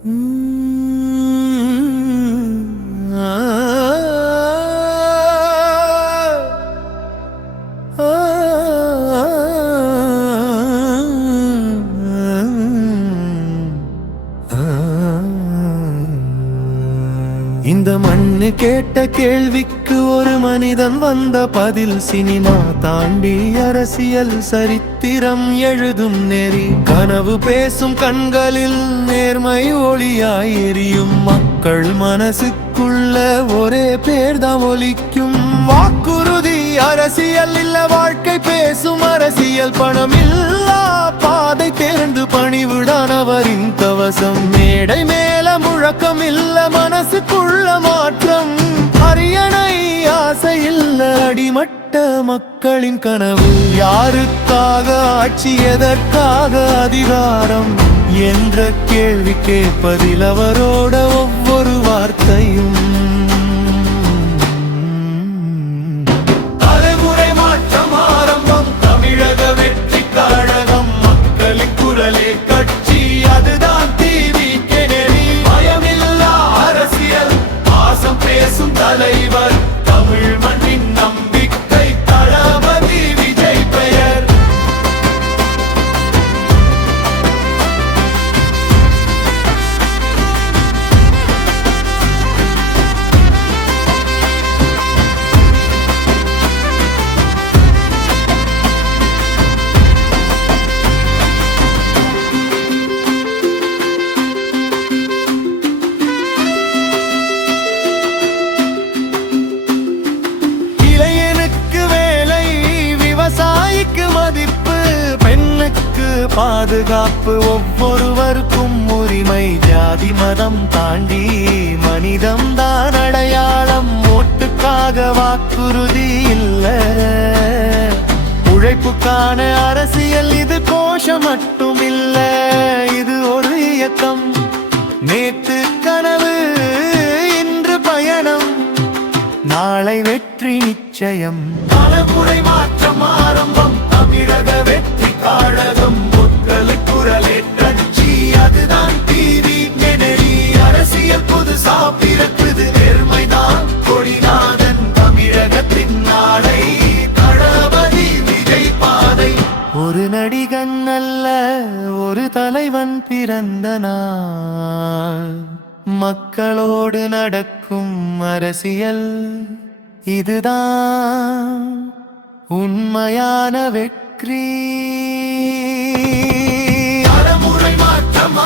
இந்த மண்ணு கேட்ட கேள்விக்கு ஒரு மனிதன் வந்த பதில். சினிமா தாண்டி அரசியல் சரித்திரம் எழுதும் நெறி. கனவு பேசும் கண்களில் நேர்மை ஒளியாய் எரியும். மக்கள் மனசுக்குள்ள ஒரே பேர்தான் ஒலிக்கும். வாக்குறுதி அரசியல் இல்ல, வாழ்க்கை பேசும் அரசியல். பணம் இல்லா பாதை தேர்ந்து பணிவுடான் அவரின் கவசம். மேடை மேல முழக்கம் இல்ல, மனசுக்குள்ள மாற்றம். அரியணை ஆசை இல்ல, அடிமட்ட மக்களின் கனவு. யாருக்காக ஆட்சி, எதற்காக அதிகாரம் என்ற கேள்வி கேட்பதில் அவரோட ஒவ்வொரு வார்த்தையும். தலைமுறை மாற்றம் ஆரம்பம், தமிழக வெற்றி கழகம். மக்களின் குரலே கட்சி, அதுதான் டிவிகே நெறி. பயமில்லா அரசியல், பாசம் பேசும் தலைவர். தமிழ் மண்ணின் நம்பிக்கை, தளபதி விஜய் பெயர். பாதுகாப்பு, ஒவ்வொருவருக்கும் உரிமை. ஜாதி மதம் தாண்டி மனிதம் தான் அடையாளம். ஓட்டுக்காக வாக்குறுதி இல்ல, உழைப்புக்கான அரசியல். இது கோஷம் மட்டும் இல்ல, இது ஒரு இயக்கம். நேத்து கனவு, இன்று பயணம், நாளை வெற்றி நிச்சயம். தலைமுறை மாற்றம் ஆரம்பம், தமிழக வெற்றி கழகம். குரலே கட்சி, அதுதான் டிவிகே நெறி. அரசியல் புதுசா பிறக்குது, நேர்மைதான் கொடிநாதன். தமிழகத்தின் நாடை, தளபதி விஜய் பாதை. ஒரு நடிகன் அல்ல, ஒரு தலைவன் பிறந்த நாள். மக்களோடு நடக்கும் அரசியல், இதுதான் உண்மையான வெற்றி. தலைமுறை மாற்றம்